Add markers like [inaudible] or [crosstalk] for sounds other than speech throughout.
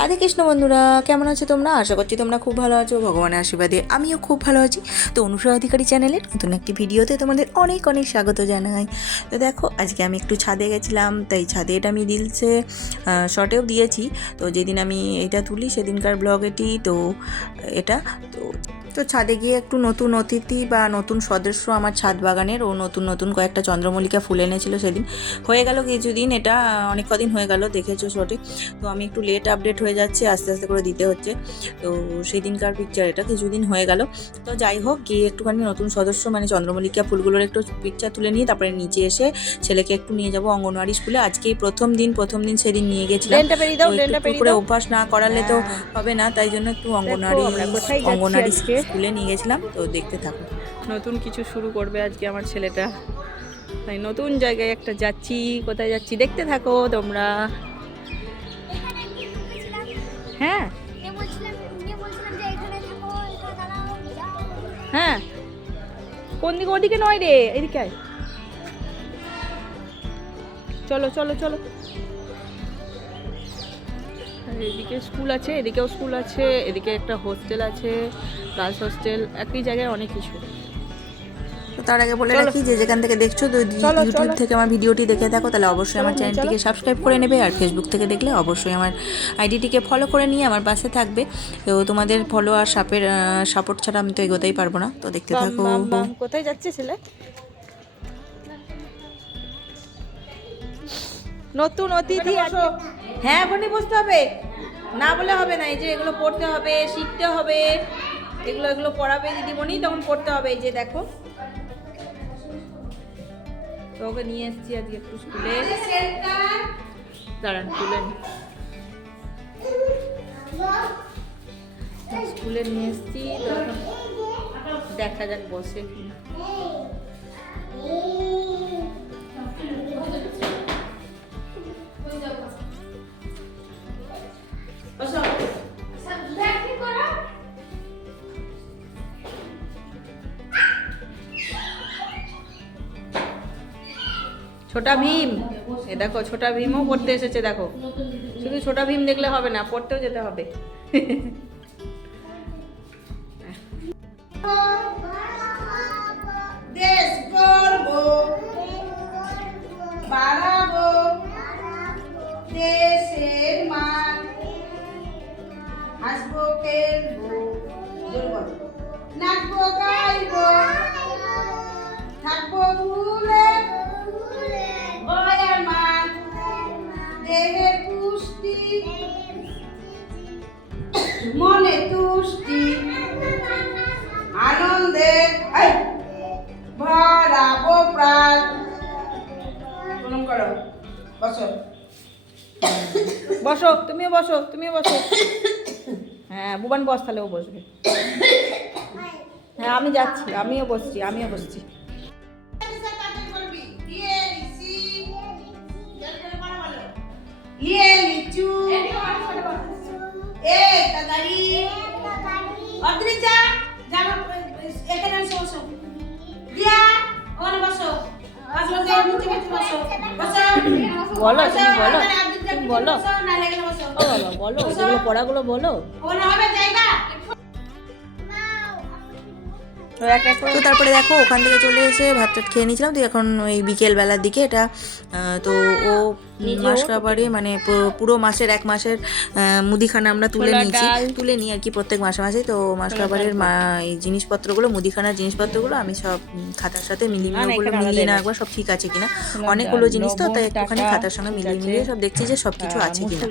রাধে কৃষ্ণ বন্ধুরা, কেমন আছো তোমরা? আশা করছি তোমরা খুব ভালো আছো, ভগবানের আশীর্বাদে আমিও খুব ভালো আছি। তো অনুসরা অধিকারী চ্যানেলের নতুন একটি ভিডিওতে তোমাদের অনেক অনেক স্বাগত জানাই। তো দেখো, আজকে আমি একটু ছাদে গেছিলাম, তাই ছাদে এটা আমি রিলসে শর্টেও দিয়েছি। তো যেদিন আমি এটা তুলি, সেদিনকার ব্লগ এটি তো এটা, তো তো ছাদে গিয়ে একটু নতুন অতিথি বা নতুন সদস্য আমার ছাদ বাগানের, ও নতুন নতুন কয়েকটা চন্দ্রমল্লিকা ফুল এনেছিল সেদিন। হয়ে গেল কিছুদিন, এটা অনেক কদিন হয়ে গেল, দেখেছ শর্টে তো আমি একটু লেট আপডেট হয়ে যাচ্ছে আস্তে আস্তে করে দিতে হচ্ছে। তো সেই দিনকার পিকচার এটা কিছুদিন হয়ে গেল। তো যাই হোক গিয়ে একটুখানি নতুন সদস্য মানে চন্দ্রমল্লিকা ফুলগুলোর একটু পিকচার তুলে নিয়ে তারপরে নিচে এসে ছেলেকে একটু নিয়ে যাব অঙ্গনওয়াড়ি স্কুলে। আজকেই প্রথম দিন প্রথম দিন সেদিন নিয়ে গেছিলাম। করে অভ্যাস না করালে তো হবে না তাই জন্য একটু অঙ্গনওয়াড়ি আমরা অঙ্গনওয়াড়ি? স্কুলে নিয়ে গেছিলাম তো দেখতে থাকো। নতুন কিছু শুরু করবে আজকে আমার ছেলেটা। তাই নতুন জায়গায় একটা যাচ্ছি কোথায় যাচ্ছি দেখতে থাকো তোমরা। যাও। হ্যাঁ। কোন দিকে? ওদিকে নয় রে এদিকে আয়। চলো চলো চলো। এদিকে স্কুল আছে এদিকেও স্কুল আছে এদিকে একটা হোস্টেল আছে গার্লস হোস্টেল একই জায়গায় অনেক কিছু। তো তার আগে বলে রাখি যে যেখান থেকে দেখছ তো চলো, ইউটিউব থেকে আমার ভিডিওটি দেখে থাকো তাহলে অবশ্যই আমার চ্যানেলটিকে সাবস্ক্রাইব করে নেবে আর ফেসবুক থেকে দেখলে অবশ্যই আমার আইডিটিকে ফলো করে নিয়ে আমার পাশে থাকবে। তো তোমাদের ফলো আর সাপের সাপোর্ট ছাড়া আমি তো এগোতেই পারব না। তো দেখতে থাকো। কোথায় যাচ্ছে ছেলে? নতুন অতিথি আছে হ্যাঁ ওখানে বসতে হবে। না বলে হবে না এই যে এগুলো পড়তে হবে শিখতে হবে। এগুলো এগুলো পড়াবে দিদিমণি তখন পড়তে হবে এই যে দেখো। তো ওকে নিয়ে এসেছি আজকে একটু স্কুলে। দাঁড়ান তুলেন স্কুলে নিয়ে এসেছি তো দেখা যাক বসে কি ছোটা ভীম। এ দেখো, ছোটা ভীমও পড়তে এসেছে, দেখো। শুধু ছোটা ভীম দেখলে হবে না, পড়তেও যেতে হবে। [laughs] তুমিও বসো তুমিও বসো। হ্যাঁ বুবান বস, তাহলে ও বসবে। হ্যাঁ আমি যাচ্ছি, আমিও বসছি আমিও বসছি। বলো বলো। বলো। ও বাবা বলো যেগুলো পড়াগুলো বলো ওখানে হবে জায়গা। তো তারপরে দেখো ওখান থেকে চলে এসে ভাত টাত খেয়ে নিয়েছিলাম। তো এখন ওই বিকেল বেলার দিকে এটা তো ও মাস কাবারে মানে পুরো মাসের এক মাসের মুদিখানা আমরা তুলে নিয়েছি। তুলে নিই আর কি প্রত্যেক মাসে মাসে তো মাস কাবারের মা- এই জিনিসপত্রগুলো মুদিখানার জিনিসপত্রগুলো আমি সব খাতার সাথে মিলিয়ে ওগুলো মিলিয়ে না একবার সব ঠিক আছে কিনা? অনেকগুলো জিনিস তো তাই একটুখানি খাতার সঙ্গে মিলিয়ে মিলিয়ে সব দেখছি যে সব কিছু আছে কিনা।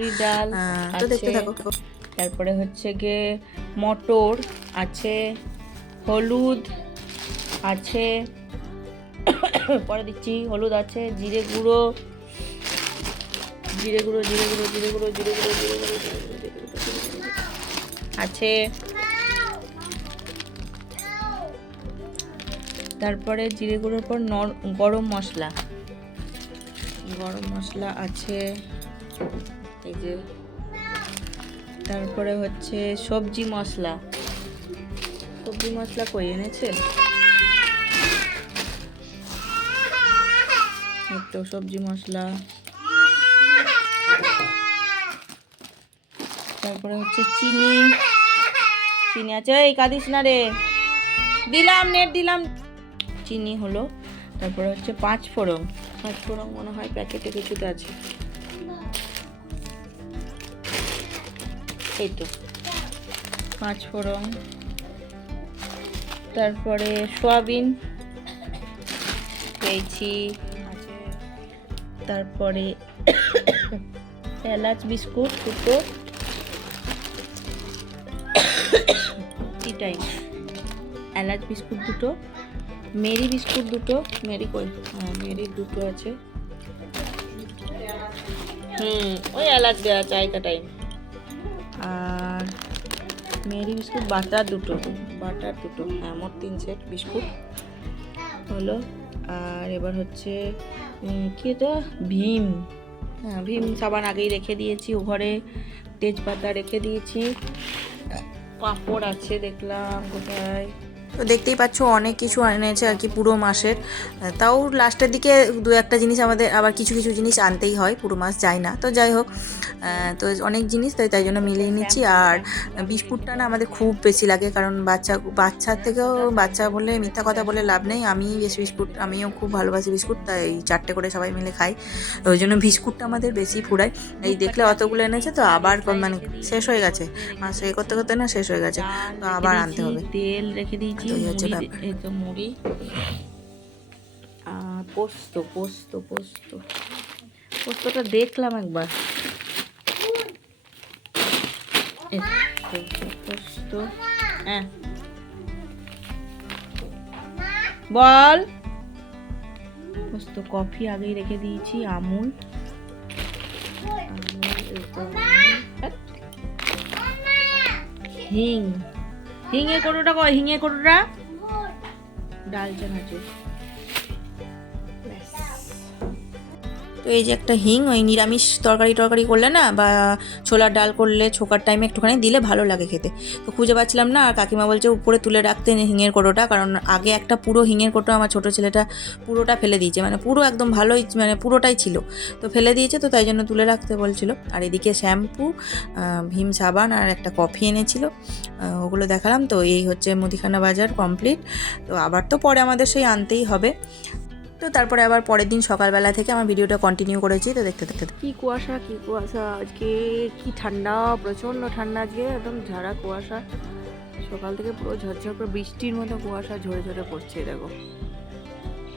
তো দেখতে। থাকো। তারপরে হচ্ছে গিয়ে মটর আছে। হলুদ আছে। পরে দিচ্ছি হলুদ আছে, জিরে গুঁড়ো। জিরে গুঁড়ো জিরে গুঁড়ো জিরে গুঁড়ো জিরে গুঁড়ো জিরে গুঁড়ো। আছে। তারপরে জিরে গুঁড়োর পর গরম মশলা। গরম মশলা আছে। এই যে। তারপরে হচ্ছে সবজি মশলা। সবজি মশলা কই এনেছে? একটু সবজি মশলা। তারপরে হচ্ছে চিনি। চিনি আছে? এই কাঁদিস না রে। দিলাম, নেট দিলাম। চিনি হলো। তারপরে হচ্ছে পাঁচ ফোড়ন। পাঁচ ফোড়ন মনে হয় প্যাকেটে কিছুতে আছে। এই তো। পাঁচ ফোড়ন। তারপরে সয়াবিন পেয়েছি। তারপরে এলাচ বিস্কুট দুটো। এটাই। এলাচ বিস্কুট দুটো, মেরি বিস্কুট দুটো, মেরি কই? হ্যাঁ মেরি দুটো আছে। হুম, ওই এলাচ দেওয়া চাইকা টাইম আর মেরি বিস্কুট বাটার দুটো। বাটার দুটো হ্যাঁ মোট তিন সেট বিস্কুট হলো। আর এবার হচ্ছে কি এটা? ভীম। হ্যাঁ ভীম সাবান আগেই রেখে দিয়েছি ঘরে তেজপাতা রেখে দিয়েছি। পাঁপড় আছে দেখলাম কোথায়। তো দেখতেই পাচ্ছ অনেক কিছু এনেছে আর কি পুরো মাসের। তাও লাস্টের দিকে দু একটা জিনিস আমাদের আবার কিছু কিছু জিনিস আনতেই হয় পুরো মাস যায় না। তো যাই হোক তো অনেক জিনিস তাই তাই জন্য মিলিয়ে নিচ্ছি। আর বিস্কুটটা না আমাদের খুব বেশি লাগে কারণ বাচ্চা বাচ্চার থেকেও বাচ্চা বলে মিথ্যা কথা বলে লাভ নেই। আমি বেশ বিস্কুট আমিও খুব ভালোবাসি বিস্কুট তাই চারটে করে সবাই মিলে খাই। ওই জন্য বিস্কুটটা আমাদের বেশি ফুরায়। এই দেখলে অতগুলো এনেছে তো আবার মানে শেষ হয়ে গেছে। মাস এ করতে করতে না শেষ হয়ে গেছে। তো আবার আনতে হবে। তেল রেখে দিয়েছি এই মুড়ি তো মুড়ি। আর পোস্ত পোস্ত পোস্ত। পোস্তটা দেখলাম একবার। পোস্ত হ্যাঁ বল। পোস্ত কফি আগেই রেখে দিয়েছি আমুল। হিং। হিঙে কোটোটা কয়? হিঙে কোটোটা? ডালচান আছে এই যে একটা হিং, ওই নিরামিষ তরকারি টরকারি করলে না, বা ছোলার ডাল করলে ছোকার টাইমে একটুখানি দিলে ভালো লাগে খেতে। তো খুঁজে পাচ্ছিলাম না, আর কাকিমা বলছে উপরে তুলে রাখতে হিঙের কোটোটা, কারণ আগে একটা পুরো হিঙের কোটো আমার ছোটো ছেলেটা পুরোটা ফেলে দিয়েছে। মানে পুরো একদম ভালোই মানে পুরোটাই ছিল। তো ফেলে দিয়েছে, তো তাই জন্য তুলে রাখতে বলছিল। আর এদিকে শ্যাম্পু ভীম সাবান আর একটা কফি এনেছিল। ওগুলো দেখালাম। তো এই হচ্ছে মুদিখানা বাজার কমপ্লিট। তো আবার তো পরে আমাদের সেই আনতেই হবে। তো তারপরে আবার পরের দিন সকালবেলা থেকে আমার ভিডিওটা কন্টিনিউ করেছি, তো দেখতে দেখতে কি কুয়াশা কি কুয়াশা? আজকে কি ঠান্ডা, প্রচণ্ড ঠান্ডা আজকে, একদম ঝাড়া কুয়াশা। সকাল থেকে পুরো ঝরঝর করে বৃষ্টির মতো কুয়াশা, ঝরে ঝরে পড়ছে দেখো।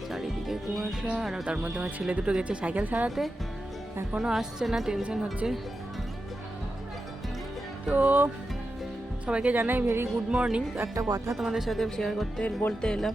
চারিদিকে কুয়াশা, আর তার মধ্যে আমার ছেলে দুটো গেছে সাইকেল ছাড়াতে। এখনও আসছে না টেনশন হচ্ছে। তো সবাইকে জানাই ভেরি গুড মর্নিং একটা কথা তোমাদের সাথে শেয়ার করতে বলতে এলাম।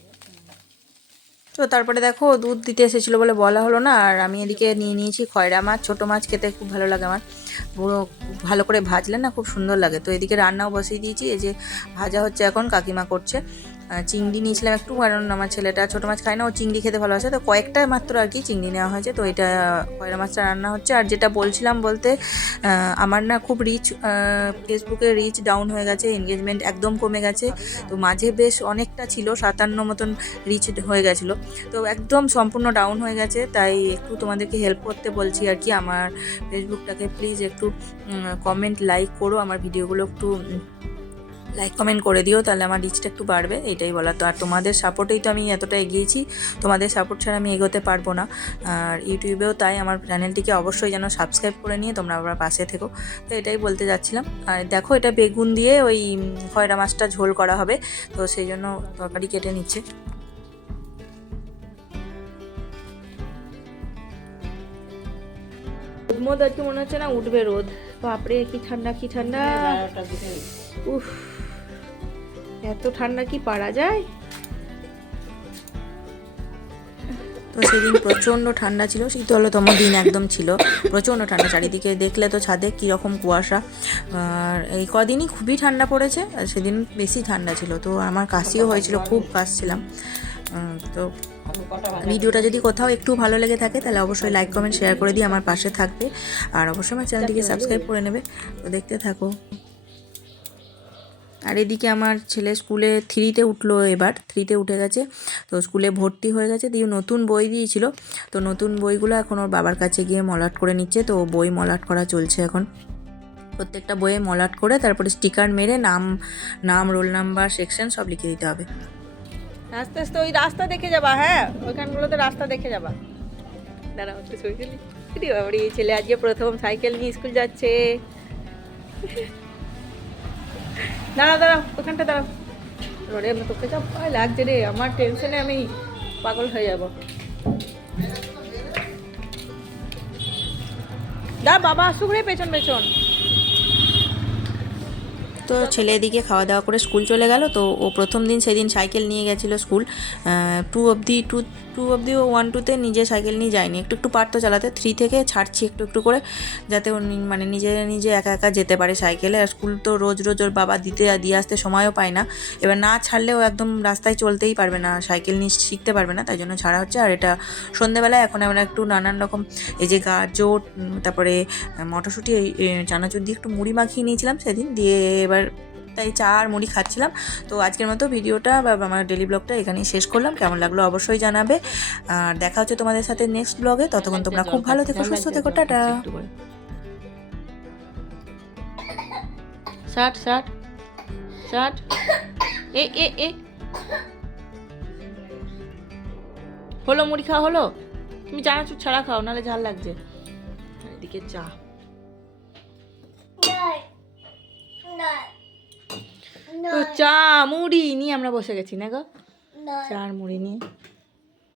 তো তারপরে দেখো দুধ দিতে এসেছিল বলে বলা হলো না, আর আমি এদিকে নিয়ে নিয়েছি খয়রা মাছ, ছোটো মাছ খেতে খুব ভালো লাগে আমার। পুরো ভালো করে ভাজলে না খুব সুন্দর লাগে। তো এদিকে রান্নাও বসিয়ে দিয়েছি, এই যে ভাজা হচ্ছে এখন, কাকিমা করছে। চিংড়ি নিয়েছিলাম একটু, কারণ আমার ছেলেটা ছোটো মাছ খায় না, ও চিংড়ি খেতে ভালোবাসে। তো কয়েকটা মাত্র আর কি চিংড়ি নেওয়া হয়েছে, তো এটা খয়রা মাছটা রান্না হচ্ছে। আর যেটা বলছিলাম বলতে আমার না খুব রিচ ফেসবুকে রিচ ডাউন হয়ে গেছে এনগেজমেন্ট একদম কমে গেছে। তো মাঝে বেশ অনেকটা ছিল, সাতান্ন মতন রিচ হয়ে গেছিল। তো একদম সম্পূর্ণ ডাউন হয়ে গেছে, তাই একটু তোমাদেরকে হেল্প করতে বলছি আর কি। আমার ফেসবুকটাকে প্লিজ একটু কমেন্ট লাইক করো, আমার ভিডিওগুলো একটু লাইক কমেন্ট করে দিও তাহলে আমার রিচটা একটু বাড়বে এটাই বলা তো আর তোমাদের সাপোর্টেই তো আমি এতটা এগিয়েছি তোমাদের সাপোর্ট ছাড়া আমি এগোতে পারব না। আর ইউটিউবেও তাই আমার চ্যানেলটিকে অবশ্যই যেন সাবস্ক্রাইব করে নিয়ে তোমরা আবার পাশে থেকো। তো এটাই বলতে যাচ্ছিলাম। আর দেখো এটা বেগুন দিয়ে ওই খয়রা মাছটা ঝোল করা হবে তো সেই জন্য তরকারি কেটে নিচ্ছে। রোদ আজকে মনে হচ্ছে না উঠবে রোদ। বাপরে কি ঠান্ডা কি ঠান্ডা। উফ। এত ঠান্ডা কি পারা যায়? তো সেদিন প্রচণ্ড ঠান্ডা ছিল, শীতলতম দিন একদম ছিল। প্রচণ্ড ঠান্ডা, চারিদিকে দেখলে তো ছাদে কীরকম কুয়াশা। আর এই কদিনই খুবই ঠান্ডা পড়েছে, আর সেদিন বেশি ঠান্ডা ছিল। তো আমার কাশিও হয়েছিল, খুব কাশছিলাম। তো ভিডিওটা যদি কোথাও একটু ভালো লেগে থাকে, তাহলে অবশ্যই লাইক কমেন্ট শেয়ার করে দিয়ে আমার পাশে থাকবে। আর অবশ্যই আমার চ্যানেলটিকে সাবস্ক্রাইব করে নেবে। তো দেখতে থাকো। আর এদিকে আমার ছেলে স্কুলে থ্রিতে উঠল এবার, থ্রিতে উঠে গেছে। তো স্কুলে ভর্তি হয়ে গেছে, দিয়ে নতুন বই দিয়েছিল। তো নতুন বইগুলো এখন ওর বাবার কাছে গিয়ে মলাট করে নিচ্ছে। তো বই মলাট করা চলছে এখন। প্রত্যেকটা বইয়ে মলাট করে তারপরে স্টিকার মেরে নাম নাম, রোল নাম্বার, সেকশন সব লিখে দিতে হবে। আস্তে আস্তে ওই রাস্তা দেখে যাবা হ্যাঁ? ওইখানগুলোতে রাস্তা দেখে যাবা। তুলি। এই ছেলে আজকে প্রথম সাইকেল নিয়ে স্কুল যাচ্ছে। দাঁড়াও দাঁড়া ওখানটা দাঁড়া রে আমি তোকে যা ভয় লাগছে রে, আমার টেনশনে আমি পাগল হয়ে যাব। দা বাবা, আসুক রে পেছন পেছন। তো ছেলে এদিকে খাওয়া দাওয়া করে স্কুল চলে গেল। তো ও প্রথম দিন সেদিন সাইকেল নিয়ে গেছিল স্কুল। টু অবধি টু টু অবধি ও ওয়ান টুতে নিজে সাইকেল নিয়ে যায়নি। একটু একটু পারতো চালাতে। থ্রি থেকে ছাড়ছি একটু একটু করে যাতে ও মানে নিজে নিজে একা একা যেতে পারে সাইকেলে। আর স্কুল তো রোজ রোজ ওর বাবা দিতে, দিয়ে আসতে সময়ও পায় না। এবার না ছাড়লেও একদম রাস্তায় চলতেই পারবে না। সাইকেল নিয়ে শিখতে পারবে না, তাই জন্য ছাড়া হচ্ছে। আর এটা সন্ধেবেলায় এখন আমরা একটু নানান রকম এই যে গাজর তারপরে মটরশুঁটি, এই চানাচুর দিয়ে একটু মুড়ি মাখিয়ে নিয়েছিলাম সেদিন। দিয়ে এবার তাই চা আর মুড়ি খাচ্ছিলাম। তো আজকের মতো ভিডিওটা বা আমার ডেলি ব্লগটা এখানেই শেষ করলাম। কেমন লাগল অবশ্যই জানাবে। আর দেখা হচ্ছে তোমাদের সাথে নেক্সট ব্লগে ততক্ষণ তোমরা খুব ভালো থেকো, সুস্থ থেকো, টাটা। ষাট ষাট ষাট এ এ এ। হলো মুড়ি খাওয়া হলো? তুমি চানাচুর ছাড়া খাও, নাহলে ঝাল লাগছে। এদিকে চা। তো চা মুড়ি নিয়ে আমরা বসে গেছি না গো? চা আর মুড়ি নিয়ে।